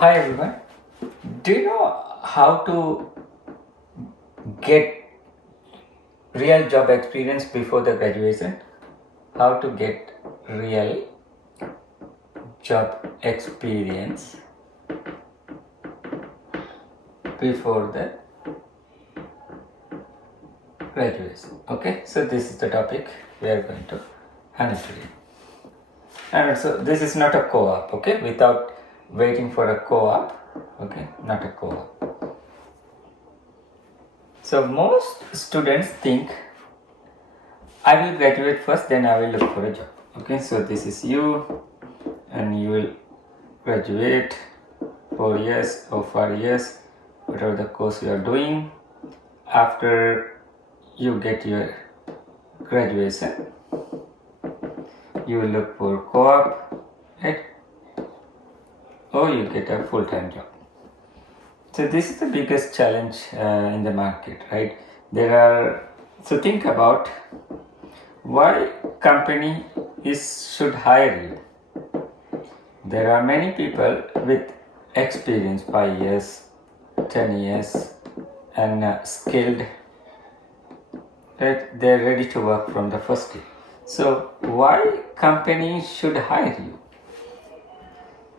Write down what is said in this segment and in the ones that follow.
Hi everyone. Do you know how to get real job experience before the graduation? How to get real job experience before the graduation. Okay, so this is the topic we are going to handle today. And so this is not a co-op, okay? Without waiting for a co-op, okay? Not a co-op. So most students think I will graduate first, then I will look for a job. Okay, so this is you, and you will graduate 4 years or 5 years, whatever the course you are doing. After you get your graduation, you will look for co-op, right? Or you get a full-time job. So this is the biggest challenge in the market, right? So think about why company should hire you. There are many people with experience, 5 years, 10 years, and skilled, right? They're ready to work from the first day. So why company should hire you?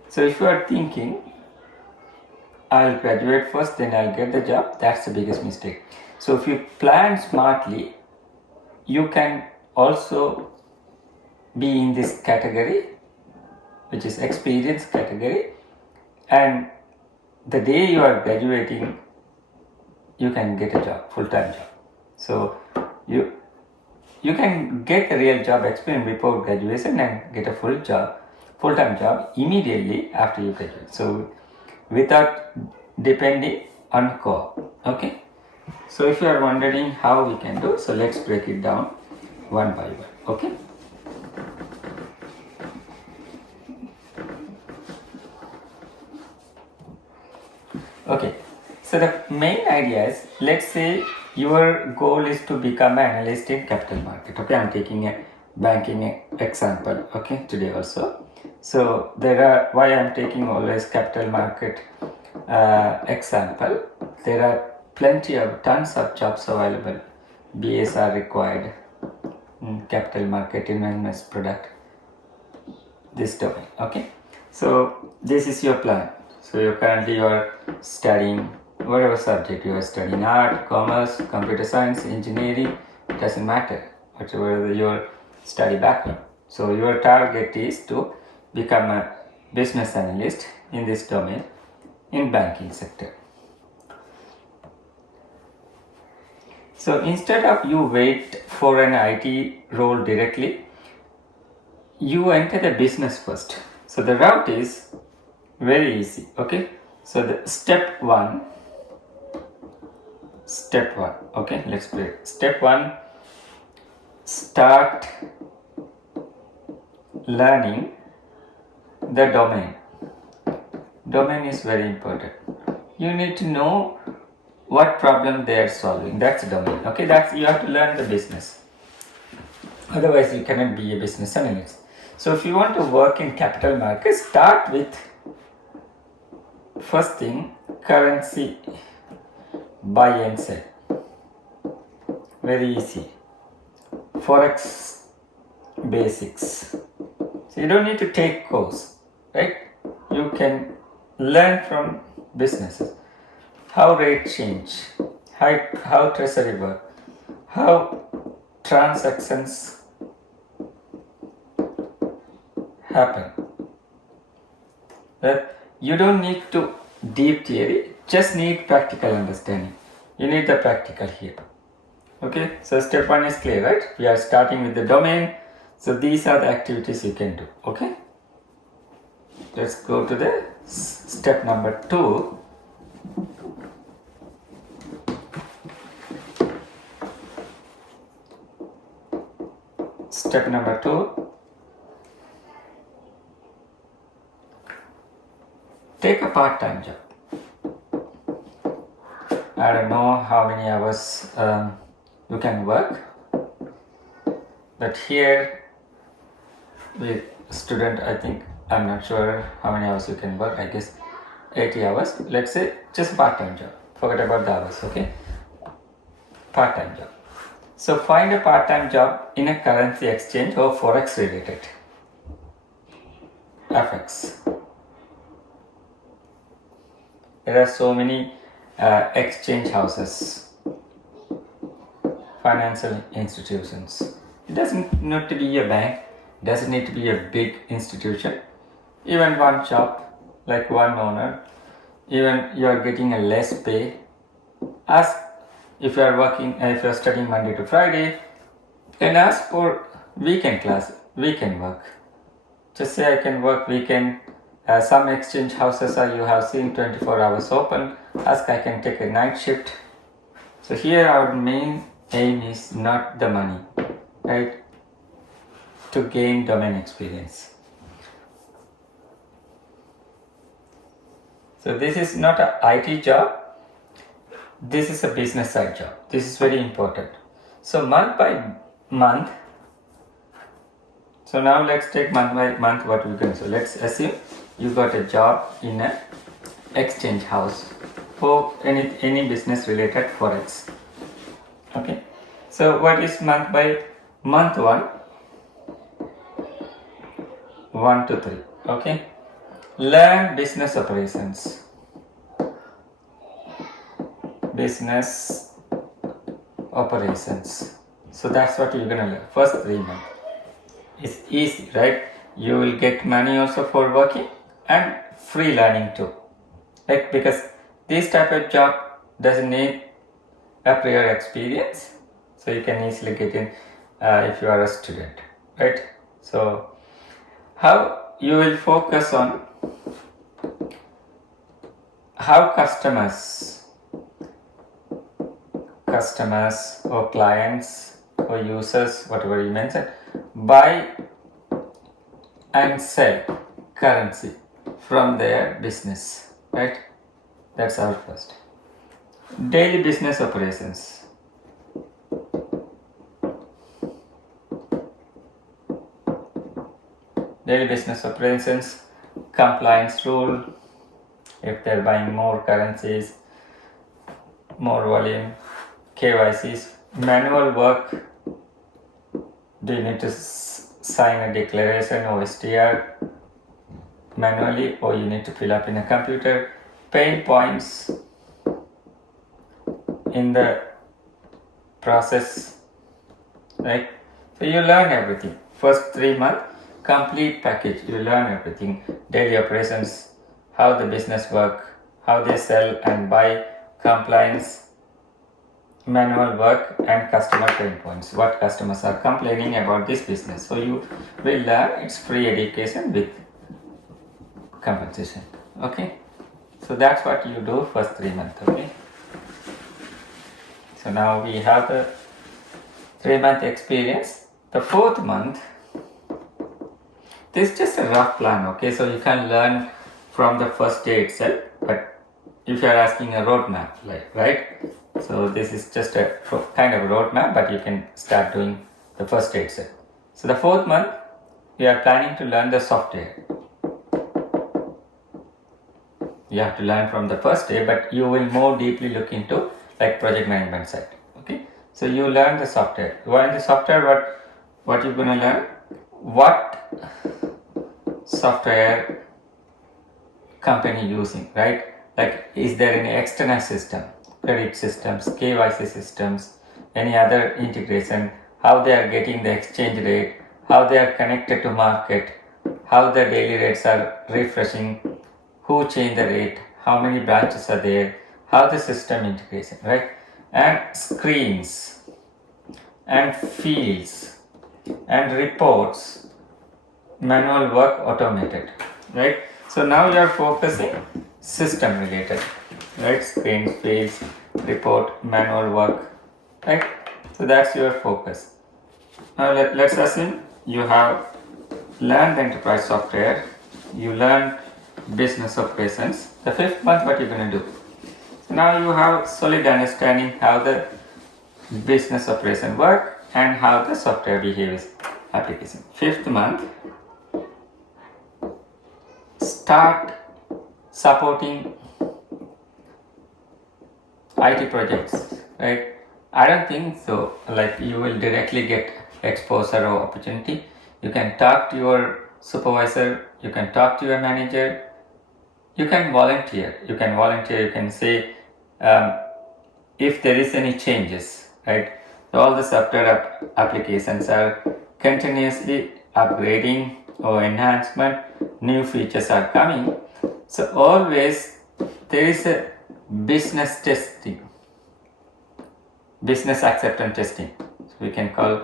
So if you are thinking, I'll graduate first, then I'll get the job, that's the biggest mistake. So if you plan smartly, you can also be in this category, which is experience category, and the day you are graduating, you can get a job, full-time job. So you can get a real job experience before graduation and get a full-time job immediately after you graduate. So without depending on co-op. Okay. So if you are wondering how we can do, so let's break it down one by one. Okay. Okay, so the main idea is, let's say your goal is to become an analyst in capital market. Okay, I'm taking a banking example, okay, today also. So why I'm taking always capital market example, there are tons of jobs available. BAs are required in capital market investment product, this domain. Okay, so this is your plan. So you are studying whatever subject you are studying, art, commerce, computer science, engineering, it doesn't matter, whatever your study background. So your target is to become a business analyst in this domain in banking sector. So instead of you wait for an IT role directly, you enter the business first. So the route is very easy. Okay, so the step one, okay, let's play. Step one, start learning the domain is very important. You need to know what problem they are solving. That's domain. Okay, you have to learn the business, otherwise you cannot be a business analyst. So if you want to work in capital markets, start with first thing, currency buy and sell. Very easy. Forex basics. So you don't need to take course, right? You can learn from businesses. How rate change, how treasury work, how transactions happen. That you don't need to deep theory, just need practical understanding. You need the practical here. Okay, so step one is clear, right? We are starting with the domain. So these are the activities you can do. Okay, let's go to the step number 2. Step number 2, take a part-time job. I don't know how many hours you can work, but here with student, I think, I'm not sure how many hours you can work. I guess 80 hours. Let's say just part-time job. Forget about the hours, okay? Part-time job. So find a part-time job in a currency exchange or forex related. FX. There are so many exchange houses, financial institutions. It doesn't need to be a bank, doesn't need to be a big institution. Even one shop, like one owner, even you are getting a less pay. Ask if you are working, if you are studying Monday to Friday, then ask for weekend class, weekend work. Just say I can work weekend. Some exchange houses are, you have seen, 24 hours open. Ask I can take a night shift. So here our main aim is not the money, right? To gain domain experience. So this is not an IT job. This is a business side job. This is very important. So month by month. So now let's take month by month what we can. So let's assume you got a job in an exchange house for any business related forex. Okay. So what is month by month 1 to 3. Okay. Learn business operations. Business operations. So that's what you're gonna learn. First 3 months. It's easy, right? You will get money also for working and free learning too. Like, because this type of job doesn't need a prior experience, so you can easily get in if you are a student, right? So how you will focus on how customers or clients or users, whatever you mentioned, buy and sell currency from their business, right? That's our first. Daily business operations. Daily business operations, compliance rule, if they're buying more currencies, more volume, KYCs, manual work. Do you need to sign a declaration or STR manually, or you need to fill up in a computer? Pain points in the process, right? So you learn everything. First 3 months, complete package. You learn everything. Daily operations, how the business work, how they sell and buy, compliance, manual work, and customer pain points. What customers are complaining about this business. So you will learn. It's free education with compensation. Okay. So that's what you do first 3 months. Okay. So now we have the 3-month experience. The 4th month, this is just a rough plan. Okay. So you can learn from the first day itself. But if you are asking a roadmap, like, right? So this is just a kind of roadmap, but you can start doing the first day itself. So the 4th month, we are planning to learn the software. You have to learn from the first day, but you will more deeply look into like project management side. Okay. So you learn the software. While in the software, what you're gonna learn? What software company using, right? Like, is there any external system, credit systems, KYC systems, any other integration, how they are getting the exchange rate, how they are connected to market, how the daily rates are refreshing, who change the rate, how many branches are there, how the system integration, right? And screens and fields and reports, manual work automated, right? So now you are focusing system related, right? Screens, fields, report, manual work, right? So that's your focus. Now let's assume you have learned enterprise software, you learn business operations. The 5th month, what you're going to do? So now you have solid understanding how the business operation work and how the software behaves application. 5th month, start supporting IT projects, right? I don't think so. Like you will directly get exposure or opportunity. You can talk to your supervisor, you can talk to your manager, you can volunteer. You can say if there is any changes, right? All the software applications are continuously upgrading or enhancement, new features are coming. So always there is a business testing, business acceptance testing. So we can call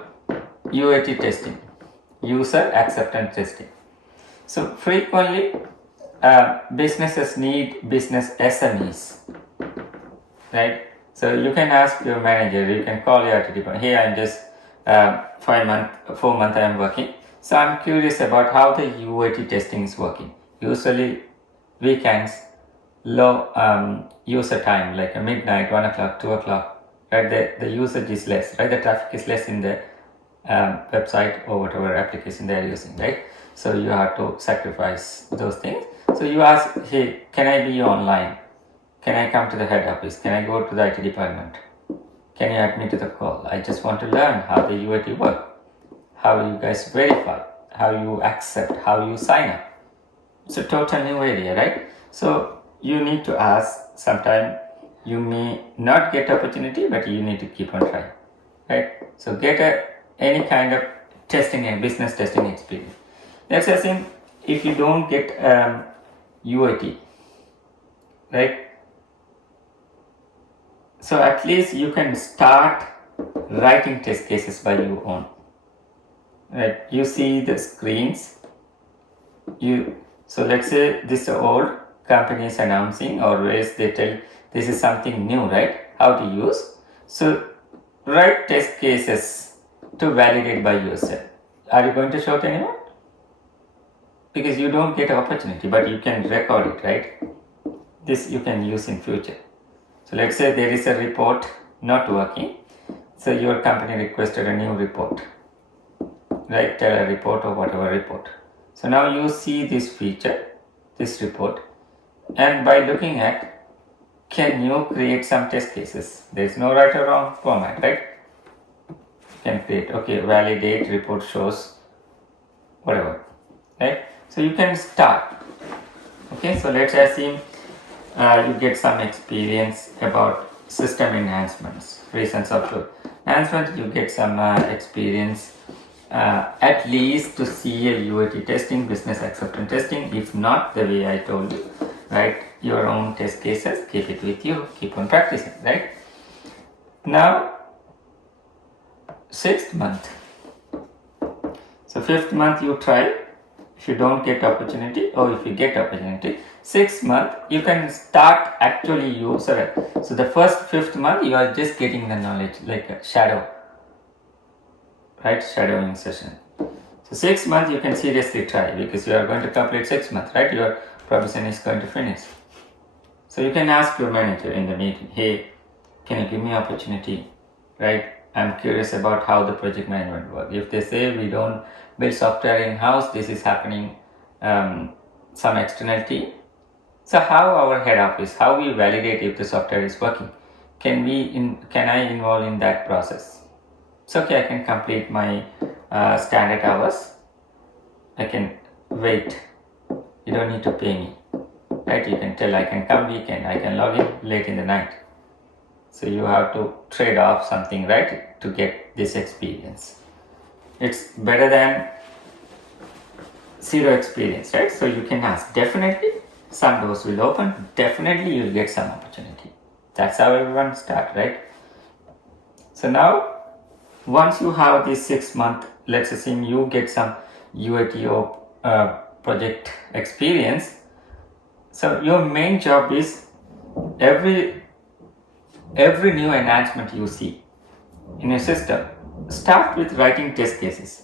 UAT testing, user acceptance testing. So frequently businesses need business SMEs, right? So you can ask your manager, you can call your IT department, hey, I'm just 4 month I am working. So I'm curious about how the UAT testing is working. Usually weekends, low user time, like midnight, 1 o'clock, 2 o'clock, right? The usage is less, right? The traffic is less in the website or whatever application they are using, right? So you have to sacrifice those things. So you ask, hey, can I be online? Can I come to the head office? Can I go to the IT department? Can you add me to the call? I just want to learn how the UAT work, how you guys verify, how you accept, how you sign up. It's a total new area, right? So you need to ask. Sometime you may not get opportunity, but you need to keep on trying, right? So get any kind of testing and business testing experience. Let's assume if you don't get UAT, right? So at least you can start writing test cases by your own. Right? You see the screens. So let's say this old company is announcing, or else they tell this is something new, right? How to use. So write test cases to validate by yourself. Are you going to show to anyone? Because you don't get opportunity, but you can record it, right? This you can use in future. So let's say there is a report not working. So your company requested a new report, right? Tell a report or whatever report. So now you see this feature, this report, and by looking at, can you create some test cases? There is no right or wrong format, right? You can create, okay, validate, report shows, whatever, right? So you can start. Okay, so let's assume you get some experience about system enhancements, recent software enhancement. You get some experience at least to see a UAT testing, business acceptance testing. If not, the way I told you, write your own test cases, keep it with you, keep on practicing, right? Now, 6th month. So 5th month you try. If you don't get opportunity, or if you get opportunity, 6th month you can start actually use it. So the first 5th month you are just getting the knowledge, like a shadow, right? Shadowing session. So 6th month you can seriously try, because you are going to complete 6 months, right? Your probation is going to finish. So you can ask your manager in the meeting, hey, can you give me opportunity, right? I'm curious about how the project management works. If they say we don't build software in-house, this is happening some externality. So how our head office, how we validate if the software is working? Can I involve in that process? It's okay, I can complete my standard hours. I can wait. You don't need to pay me, right? You can tell I can come weekend, I can log in late in the night. So you have to trade off something, right, to get this experience. It's better than zero experience, right? So you can ask. Definitely some doors will open. Definitely you'll get some opportunity. That's how everyone start, right? So now, once you have this 6 month, let's assume you get some UAT project experience. So your main job is every new enhancement you see in a system, start with writing test cases.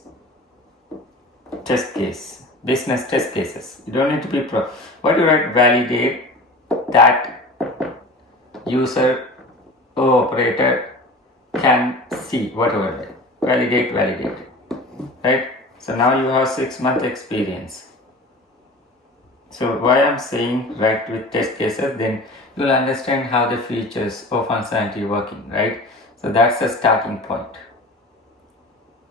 Test case, business test cases. You don't need to be what you write, validate that user or operator can see, whatever. Validate, right? So now you have 6 month experience. So why I'm saying write with test cases, then you'll understand how the features or functionality working, right? So that's the starting point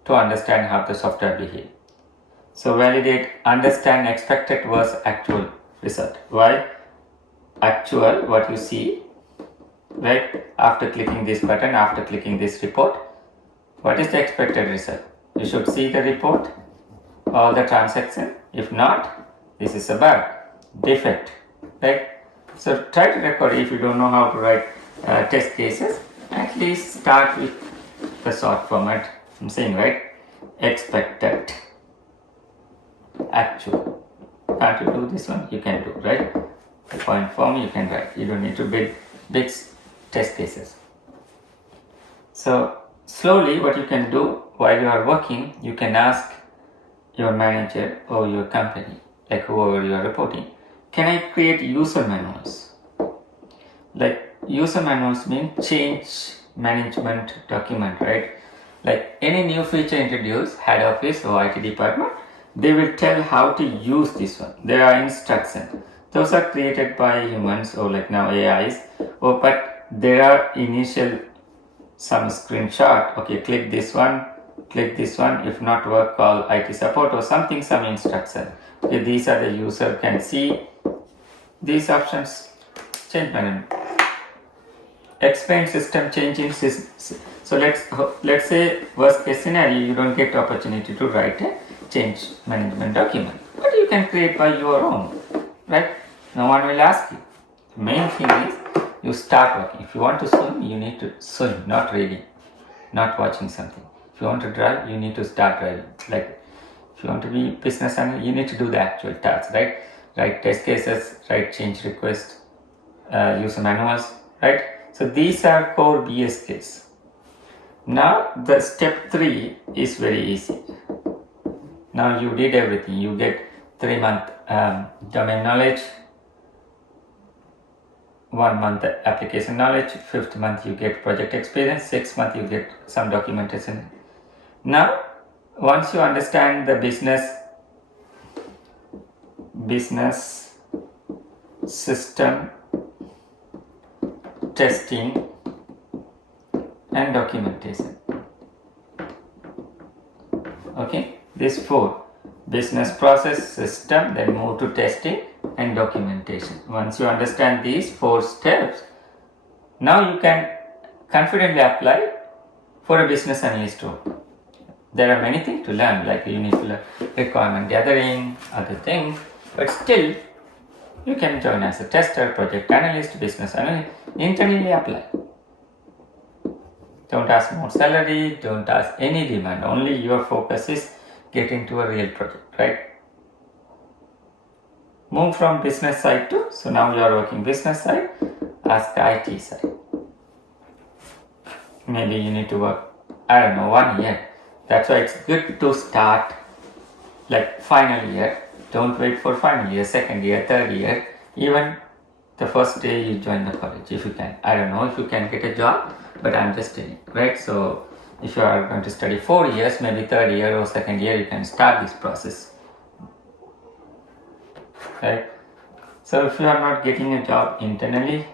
to understand how the software behaves. So validate, understand expected versus actual result. Why? Actual, what you see, right? After clicking this button, after clicking this report, what is the expected result? You should see the report, all the transaction. If not, this is a bug, defect, right? So try to record if you don't know how to write test cases. At least start with the short format. I'm saying, right? Expected, actual. Can't you do this one? You can do, right? The point form you can write. You don't need to build big test cases. So slowly, what you can do while you are working, you can ask your manager or your company, like whoever you are reporting, can I create user manuals? Like user manuals mean change management document, right? Like any new feature introduced, head office or IT department, they will tell how to use this one. There are instructions. Those are created by humans or like now AIs, but there are initial some screenshot. Okay, click this one, if not work, call IT support or something, some instruction. Okay, these are the user can see these options. Change management, explain system changing. So let's say worst case scenario, you don't get opportunity to write a change management document, but you can create by your own, right? No one will ask you. The main thing is you start working. If you want to swim, you need to swim, not reading, not watching something. If you want to drive, you need to start driving. Like if you want to be business analyst, you need to do the actual tasks, right? Write test cases, write change request, user manuals, right? So these are core BS skills. Now the step 3 is very easy. Now you did everything. You get 3-month domain knowledge, 1 month application knowledge, 5th month you get project experience, 6th month you get some documentation. Now once you understand the business system, testing and documentation, okay, this 4: business process, system, then move to testing and documentation. Once you understand these 4 steps, now you can confidently apply for a business analyst role. There are many things to learn, like you need to learn requirement gathering, other things, but still you can join as a tester, project analyst, business analyst, internally apply. Don't ask more salary, don't ask any demand, only your focus is get into a real project, right? Move from business side to, so now you are working business side, ask IT side. Maybe you need to work, I don't know, 1 year. That's why it's good to start like final year. Don't wait for final year, second year, third year, even the first day you join the college, if you can. I don't know if you can get a job, but I'm just telling, right? So if you are going to study 4 years, maybe third year or second year, you can start this process, right? So if you are not getting a job internally,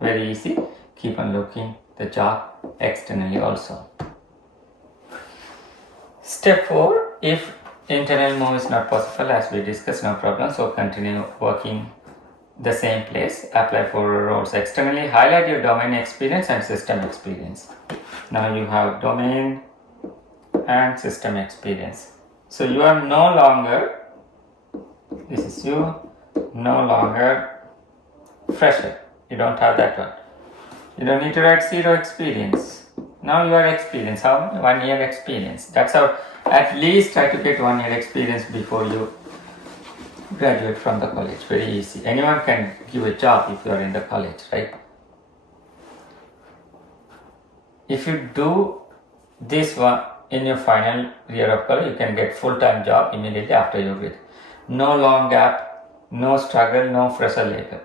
very easy, keep on looking the job externally also. Step 4, if internal move is not possible, as we discussed, no problem, so continue working the same place, apply for roles externally, highlight your domain experience and system experience. Now you have domain and system experience. So you are no longer, this is you, no longer fresher. You don't have that one. You don't need to write 0 experience. Now you are experienced. How? 1 year experience. That's how, at least try to get 1 year experience before you graduate from the college. Very easy. Anyone can give a job if you are in the college, right? If you do this one in your final year of college, you can get full-time job immediately after you graduate. No long gap, no struggle, no fresher labor.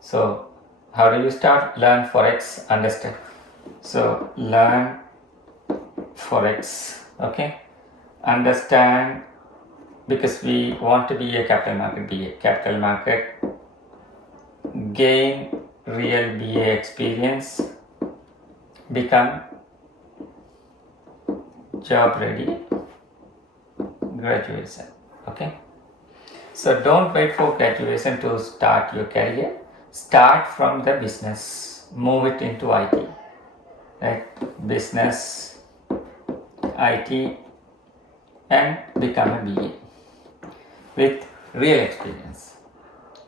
So how do you start? Learn Forex, understand. So learn Forex, okay? Understand because we want to be a capital market BA. Capital market, gain real BA experience, become job ready, graduation. Okay. So don't wait for graduation to start your career. Start from the business. Move it into IT. Right? Business, IT, and become a BA with real experience.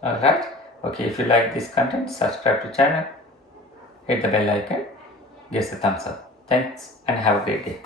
Alright? Okay, if you like this content, subscribe to channel, hit the bell icon, give us a thumbs up. Thanks and have a great day.